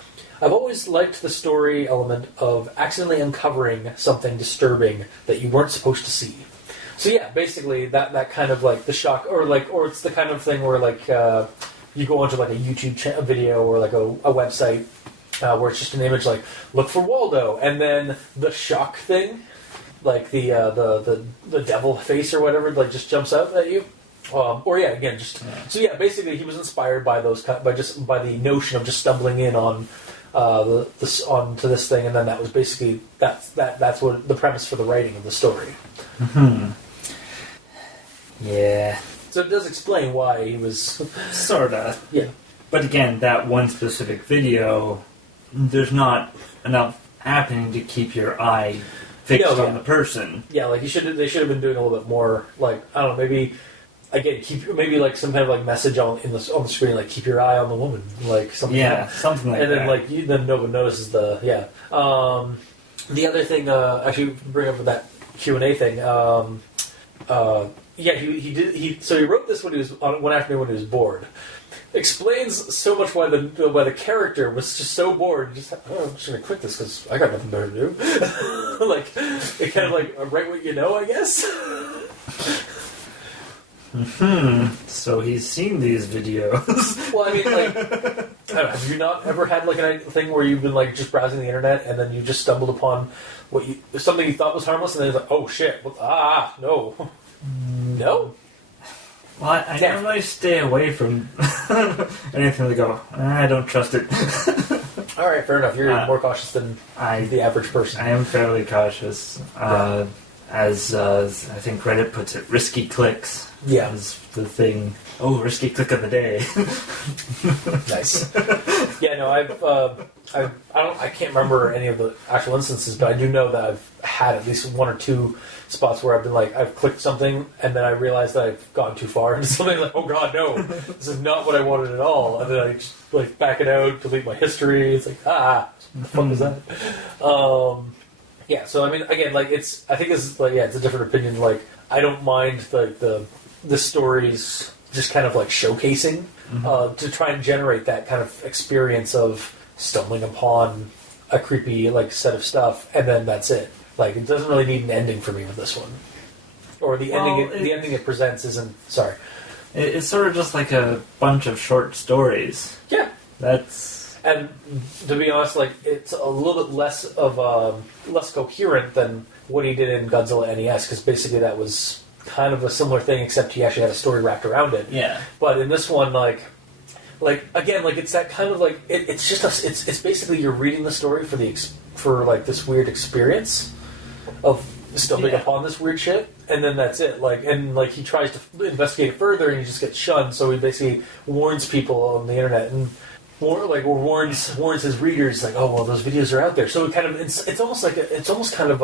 I've always liked the story element of accidentally uncovering something disturbing that you weren't supposed to see. So yeah, basically that kind of like the shock, or it's the kind of thing where like you go onto like a YouTube video or like a website where it's just an image like look for Waldo, and then the shock thing, like the devil face or whatever, like just jumps out at you. So basically he was inspired by those by the notion of just stumbling in on onto this thing, and then that was basically that's what the premise for the writing of the story. Yeah. So it does explain why he was sorta. Yeah. But again, that one specific video, there's not enough happening to keep your eye fixed on the person. Yeah, like they should have been doing a little bit more, like I don't know, maybe. Again, maybe like some kind of like message on the screen, like keep your eye on the woman, like something. Yeah, something like that. And then then no one notices the The other thing, actually, bring up with that Q&A thing. He wrote this when he was on one afternoon when he was bored. Explains so much why the character was just so bored. I'm just gonna quit this because I got nothing better to do. Like it kind of like write what you know, I guess. So he's seen these videos. Well, I mean, like, I don't know, have you not ever had like a thing where you've been like just browsing the internet and then you just stumbled upon something you thought was harmless, and then it's like, oh shit, no, no. Well, I normally stay away from anything that go, I don't trust it. All right, fair enough. You're more cautious than the average person. I am fairly cautious. As I think Reddit puts it, risky clicks is the thing. Oh, risky click of the day. Nice. Yeah, no, I can't remember any of the actual instances, but I do know that I've had at least one or two spots where I've been like, I've clicked something and then I realized that I've gone too far into something, like, oh god, no, this is not what I wanted at all. And then I just like back it out, delete my history. It's like, what the fuck is that? Yeah, so I mean, again, like I think this is like, it's a different opinion. Like, I don't mind the stories just kind of like showcasing to try and generate that kind of experience of stumbling upon a creepy like set of stuff, and then that's it. Like, it doesn't really need an ending for me with this one, or the ending it presents isn't. Sorry, it's sort of just like a bunch of short stories. Yeah, and to be honest, like it's a little bit less coherent than what he did in Godzilla NES, because basically that was kind of a similar thing, except he actually had a story wrapped around it. Yeah. But in this one, like again, like it's that kind of like it's it's basically you're reading the story for like this weird experience of stumbling upon this weird shit, and then that's it. Like, and like he tries to investigate further, and he just gets shunned. So he basically warns people on the internet and warns his readers, like, oh well, those videos are out there. So it kind of it's almost kind of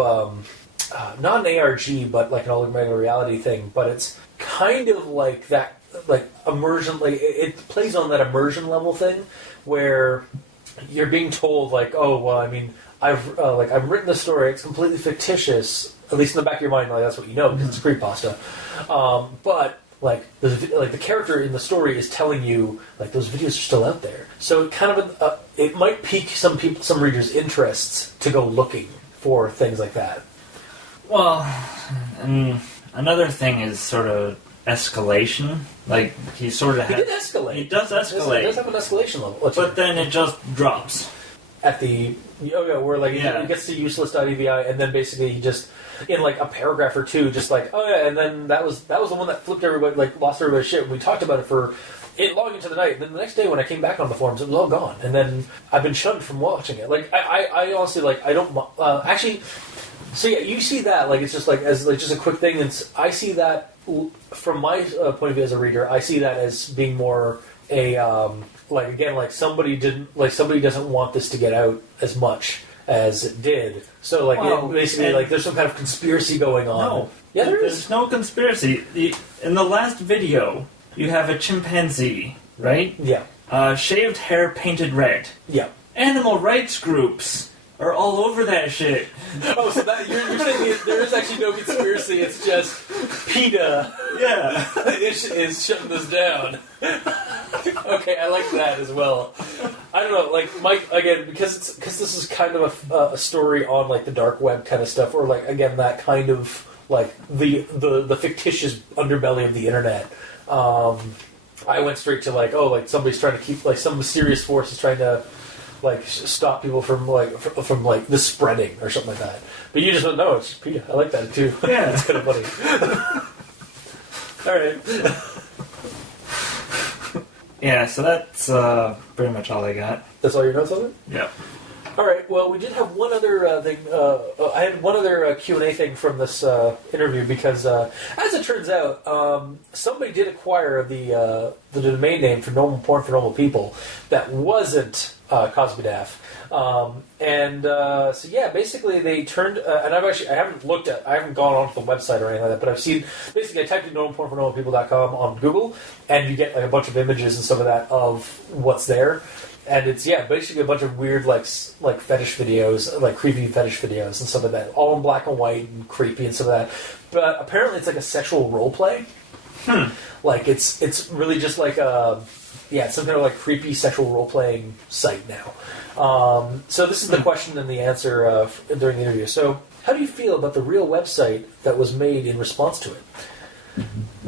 not an ARG, but like an augmented reality thing. But it's kind of like that, like immersion. Like it plays on that immersion level thing, where you're being told like, oh well, I mean, I've written the story. It's completely fictitious. At least in the back of your mind, like that's what you know because it's creepypasta. But like the character in the story is telling you like those videos are still out there. So it kind of it might pique some readers' interests to go looking for things like that. Well, another thing is sort of escalation. Like he sort of He did escalate. He does escalate. He does have an escalation level, but then it just drops at the where like he gets to useless.evi and then basically he just in like a paragraph or two just like and then that was the one that flipped everybody, like lost everybody's shit. We talked about it for long into the night. Then the next day when I came back on the forums, it was all gone. And then I've been shunned from watching it. Like I honestly like I don't actually. So yeah, you see that like it's just like as like just a quick thing. And I see that from my point of view as a reader. I see that as being more a like again like somebody doesn't want this to get out as much as it did. So like basically like there's some kind of conspiracy going on. No, yeah, there's no conspiracy. In the last video, you have a chimpanzee, right? Yeah. Shaved hair painted red. Yeah. Animal rights groups are all over that shit. Oh, so that you're saying there is actually no conspiracy. It's just PETA. Yeah, is shutting this down. Okay, I like that as well. I don't know, like Mike again because this is kind of a story on like the dark web kind of stuff, or like again that kind of like the fictitious underbelly of the internet. I went straight to like somebody's trying to keep like some mysterious force is trying to like stop people from the spreading or something like that. But you just don't know. It's PETA. I like that too. Yeah, it's kind of funny. All right. Yeah, so that's pretty much all I got. That's all your notes on it? Yeah. All right. Well, we did have one other thing. I had one other Q&A thing from this interview because, as it turns out, somebody did acquire the domain name for normal porn for normal people that wasn't Cosbydaf. So yeah, basically they turned, and I haven't gone onto the website or anything like that, but I've seen, basically I typed in normalpornfornormalpeople.com on Google, and you get like a bunch of images and stuff like that of what's there. And it's, basically a bunch of weird, like fetish videos, like creepy fetish videos and stuff like that. All in black and white and creepy and stuff like that. But apparently it's like a sexual role play. Like, it's really just like it's some kind of like creepy sexual role playing site now. So this is the question and the answer during the interview. So, how do you feel about the real website that was made in response to it?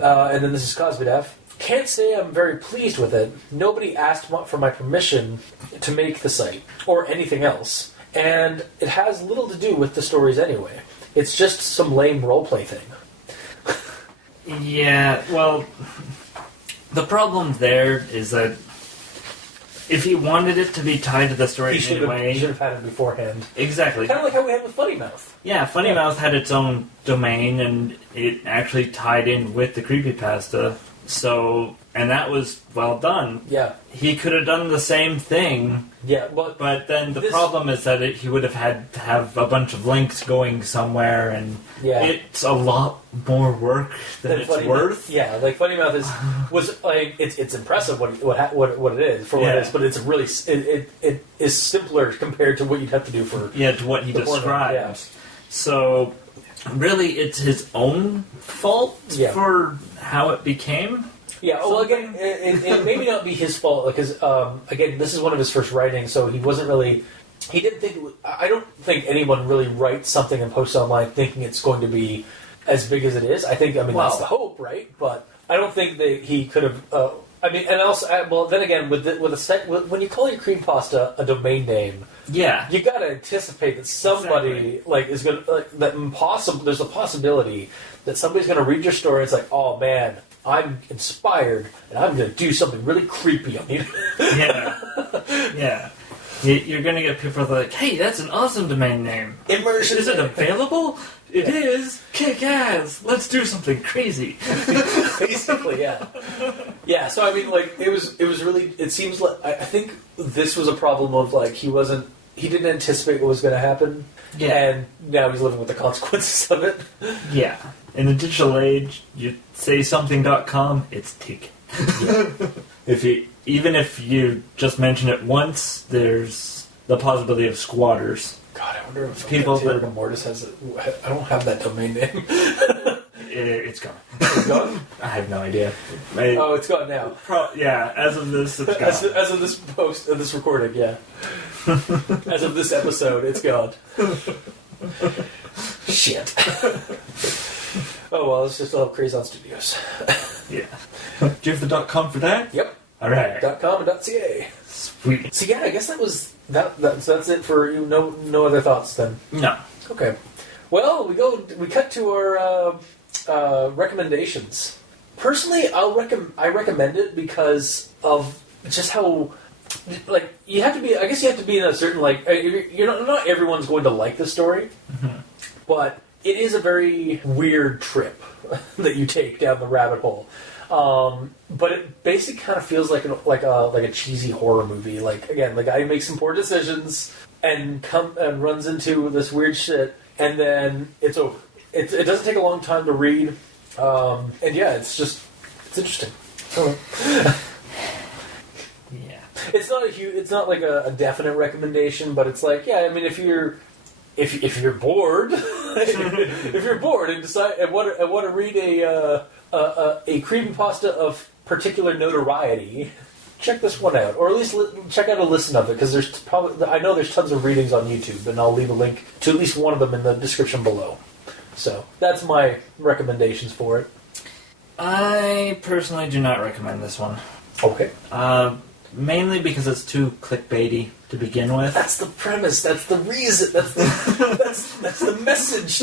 And then this is Cosbydaf. Can't say I'm very pleased with it. Nobody asked for my permission to make the site, or anything else. And it has little to do with the stories anyway. It's just some lame roleplay thing. Yeah, well, the problem there is that if he wanted it to be tied to the story anyway... He should have had it beforehand. Exactly. Kind of like how we had with Funny Mouth. Yeah, Funny Mouth had its own domain, and it actually tied in with the Creepypasta. So, and that was well done. Yeah. He could have done the same thing. Yeah, but then the problem is that he would have had to have a bunch of links going somewhere, and it's a lot more work than it's worth. Yeah, like Funny Mouth was like it's impressive what it is for what it is, but it's really it is simpler compared to what you'd have to do for to what he describes. Yeah. So really, it's his own fault for how it became. Yeah, well, again, it may not be his fault, because, again, this is one of his first writings, so he wasn't really... He didn't think... I don't think anyone really writes something and posts online thinking it's going to be as big as it is. That's the hope, right? But I don't think that he could have... and also... Well, then again, when you call your creepypasta a domain name... Yeah, you got to anticipate that somebody is going to there's a possibility that somebody's going to read your story and it's like, oh man, I'm inspired and I'm going to do something really creepy on you. Yeah. You're going to get people that are like, hey, that's an awesome domain name. Immersion. Is it available? It is. Kick ass. Let's do something crazy. Basically, yeah. Yeah. So it was really. It seems like I think this was a problem of he didn't anticipate what was going to happen. Yeah. And now he's living with the consequences of it. Yeah. In the digital age, you say something.com, it's taken. Even if you just mention it once, there's the possibility of squatters. God, I wonder if People Taylor to Mortis has it. I don't have that domain name. It's gone. It's gone? I have no idea. It's gone now. Yeah, as of this, it's gone. As of this post, this recording, yeah. As of this episode, it's gone. Shit. Oh well, it's just all Crazon Studios. Yeah. Do you have the .com for that? Yep. All right. .com and .ca. Sweet. So yeah, I guess that was that. So that's it for you. No other thoughts then. No. Okay. Well, we cut to our recommendations. Personally, I recommend it because of just how, like, you have to be. I guess you have to be in a certain, like, you're not everyone's going to like the story, but it is a very weird trip that you take down the rabbit hole. But it basically kind of feels like a cheesy horror movie. Like, again, the guy makes some poor decisions and runs into this weird shit, and then it's over. It doesn't take a long time to read, and yeah, it's interesting. Yeah, it's not like a definite recommendation, but it's like, yeah, I mean, if you're bored, if you're bored and decide and want to read a creepypasta of particular notoriety, check this one out, or at least check out a listen of it, because I know there's tons of readings on YouTube, and I'll leave a link to at least one of them in the description below. So that's my recommendations for it. I personally do not recommend this one. Okay. Mainly because it's too clickbaity to begin with. That's the premise. That's the reason. That's the message.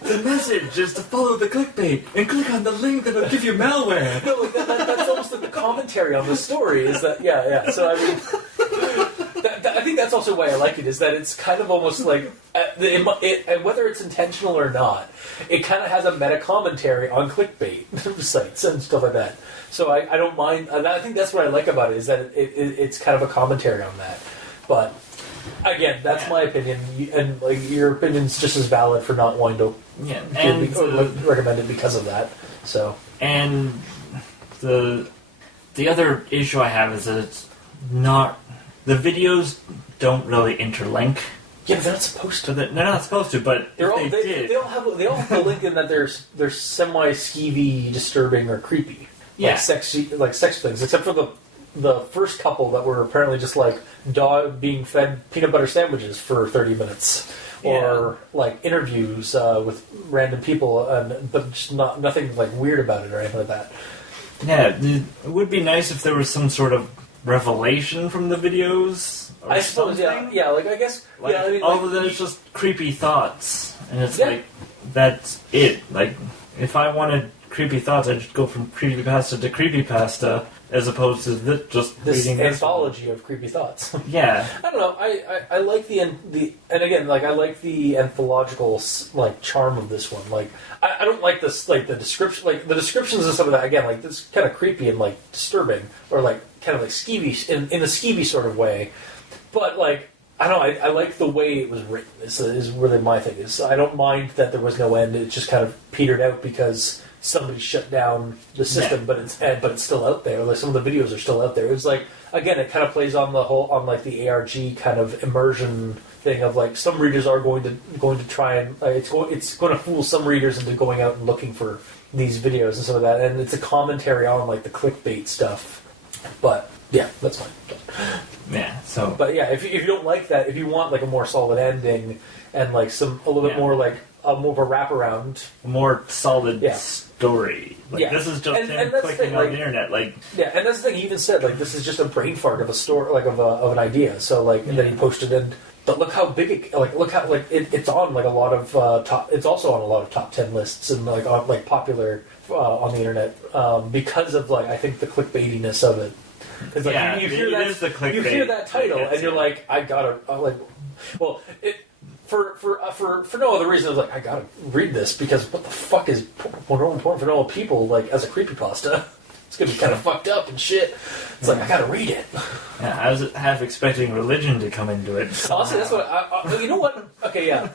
The message is to follow the clickbait and click on the link that'll give you malware. No, like that's almost like the commentary on the story. Is that yeah? So I mean, I think that's also why I like it. Is that it's kind of almost like whether it's intentional or not, it kind of has a meta commentary on clickbait sites and stuff like that. So I don't mind. And I think that's what I like about it, is that it's kind of a commentary on that. But again, that's my opinion, and like your opinion's just as valid for not wanting to recommend it because of that. So and the other issue I have is that it's not, the videos don't really interlink. Yeah, they're not supposed to. They're not supposed to, but they all have the link in that they're semi skeevy, disturbing, or creepy. Yeah, like sex things, except for the first couple that were apparently just like dog being fed peanut butter sandwiches for 30 minutes, or like interviews with random people, but just nothing like weird about it or anything like that. Yeah, it would be nice if there was some sort of revelation from the videos. I suppose, yeah. Like I guess, like, yeah. I mean, all of that is just creepy thoughts, and it's like that's it. Like if I wanted creepy thoughts, I'd just go from creepypasta to creepypasta, as opposed to just reading this anthology of creepy thoughts. Yeah, I don't know. I like the and again, like I like the anthological like charm of this one. Like I don't like this, like the description, like the descriptions and some of that. Again, like this kind of creepy and like disturbing, or like kind of like skeevy in a skeevy sort of way. But like I don't know, I like the way it was written. Is really my thing. Is I don't mind that there was no end. It just kind of petered out because somebody shut down the system, but it's still out there. Like some of the videos are still out there. It was like, again, it kind of plays on like the ARG kind of immersion thing of like some readers are going to try and it's going to fool some readers into going out and looking for these videos and some of that, and it's a commentary on like the clickbait stuff. But yeah, that's fine. Yeah. So, but yeah, if you don't like that, if you want like a more solid ending and like a little bit more like more of a wraparound, more solid story. Like this is just him clicking on the internet. Like and that's the thing. He even said like this is just a brain fart of a story, like of an idea. So like, and then he posted it. But look how big it look how it's on like a lot of top. It's also on a lot of top 10 lists and like on like popular on the internet because of like I think the clickbaitiness of it. Because like you hear that title and you're like, I gotta well it. For no other reason, I was like, I gotta read this because what the fuck is more important for normal people, like, as a creepypasta? It's gonna be kind of fucked up and shit. It's like, I gotta read it. Yeah, I was half expecting religion to come into it. Honestly, that's what you know what? Okay, yeah.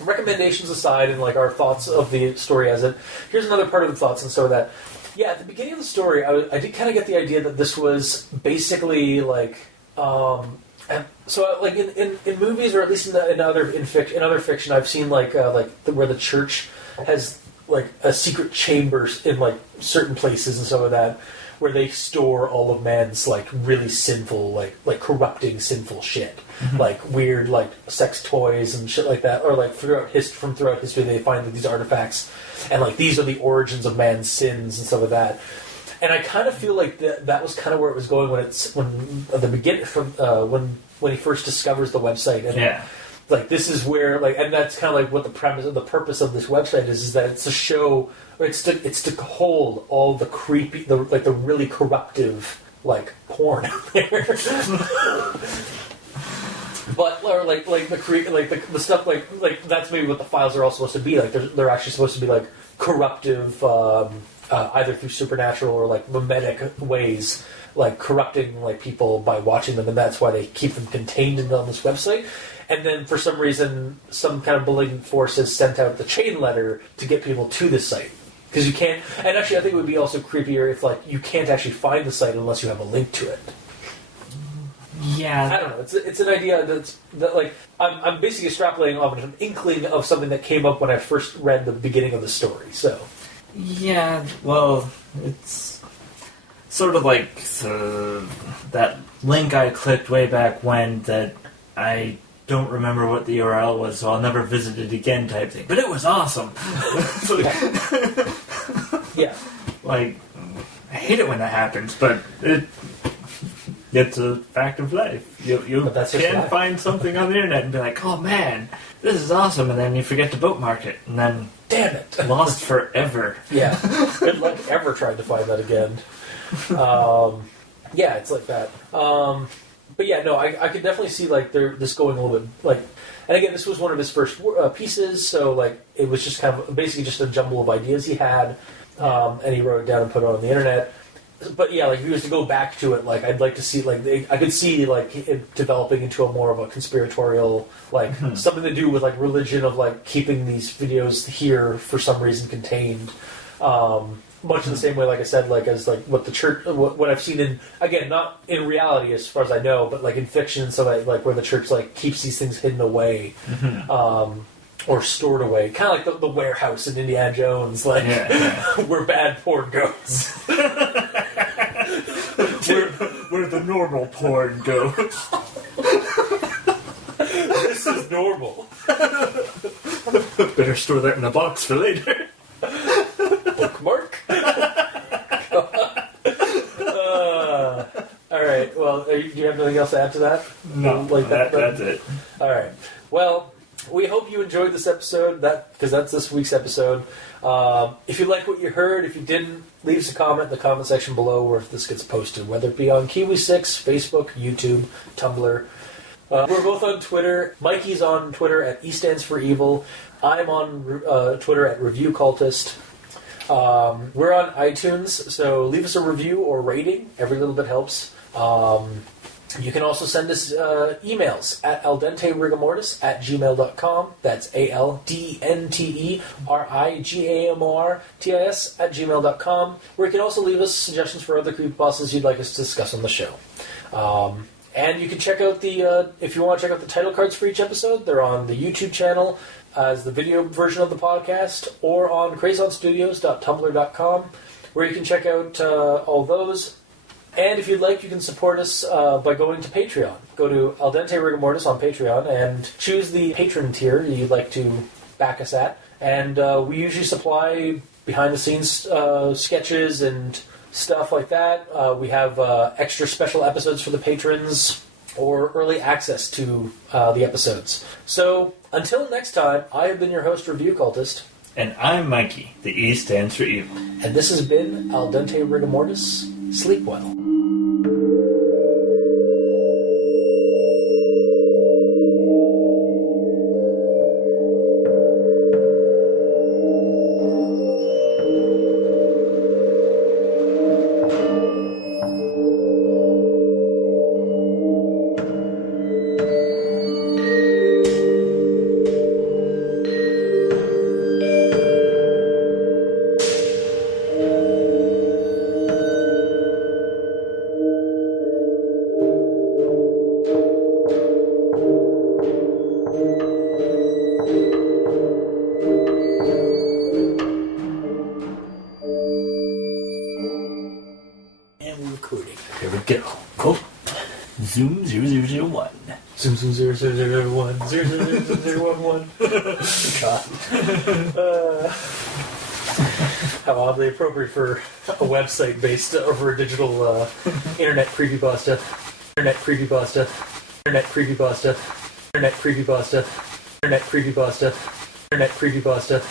Recommendations aside and, like, our thoughts of the story as it, here's another part of the thoughts, and so that Yeah, at the beginning of the story, I did kind of get the idea that this was basically like, and so like in movies, or at least in other fiction, I've seen where the church has like a secret chambers in like certain places and stuff like that, where they store all of man's like really sinful, like corrupting sinful shit, like weird like sex toys and shit like that, or like throughout history they find these artifacts, and like these are the origins of man's sins and stuff like that. And I kind of feel like that was kind of where it was going when at the beginning when he first discovers the website, and like this is where like, and that's kind of like what the purpose of this website is that it's to show, or it's to hold all the creepy, the really corruptive like porn out there. But or like the stuff like that's maybe what the files are all supposed to be like. They're actually supposed to be like corruptive, either through supernatural or like mimetic ways, like corrupting like people by watching them, and that's why they keep them contained on this website. And then for some reason, some kind of malignant force has sent out the chain letter to get people to this site. Because you can't, and actually I think it would be also creepier if like you can't actually find the site unless you have a link to it. Yeah, I don't know. It's an idea that like I'm basically extrapolating off of an inkling of something that came up when I first read the beginning of the story. So yeah, well, it's sort of like that link I clicked way back when that I don't remember what the URL was, so I'll never visit it again type thing. But it was awesome. Yeah. Like, I hate it when that happens, but it's a fact of life. You can find something on the internet and be like, oh man, this is awesome, and then you forget to bookmark it, and then damn it, lost forever. Yeah. Good luck ever trying to find that again. Yeah, it's like that. But yeah, no, I could definitely see like this going a little bit like, and again, this was one of his first pieces, so like it was just kind of basically just a jumble of ideas he had, and he wrote it down and put it on the internet. But yeah, like if he was to go back to it, like I'd like to see like I could see like it developing into a more of a conspiratorial, like something to do with like religion, of like keeping these videos here for some reason contained. Much in the same way, like I said, like as like what the church, what I've seen in, again, not in reality as far as I know, but like in fiction, so like where the church like keeps these things hidden away, or stored away, kind of like the warehouse in Indiana Jones, like where bad porn goes, where the normal porn goes. This is normal. Better store that in a box for later. Bookmark. All right. Well, do you have anything else to add to that? No, like that's it. All right. Well, we hope you enjoyed this episode. Because that's this week's episode. If you like what you heard, if you didn't, leave us a comment in the comment section below where this gets posted, whether it be on Kiwi6, Facebook, YouTube, Tumblr. We're both on Twitter. Mikey's on Twitter at E stands for evil. I'm on Twitter at Review Cultist. We're on iTunes, so leave us a review or rating. Every little bit helps. You can also send us emails at aldenterigamortis@gmail.com. That's ALDNTERIGAMORTIS@gmail.com, where you can also leave us suggestions for other creepypastas you'd like us to discuss on the show. And you can check out if you want to check out the title cards for each episode, they're on the YouTube channel as the video version of the podcast, or on crazonstudios.tumblr.com, where you can check out all those. And if you'd like, you can support us by going to Patreon. Go to Al Dente Rigamortis on Patreon and choose the patron tier you'd like to back us at. And we usually supply behind-the-scenes sketches and stuff like that. We have extra special episodes for the patrons, or early access to the episodes. So, until next time, I have been your host, Review Cultist. And I'm Mikey. The E stands for evil. And this has been Al Dente Rigamortis. Sleep well. Go. Cool. Zoom 0001. Zoom 0001 000011. God. How oddly appropriate for a website based over a digital internet creepypasta. Internet creepypasta. Internet creepypasta. Internet creepypasta. Internet creepypasta. Internet creepypasta.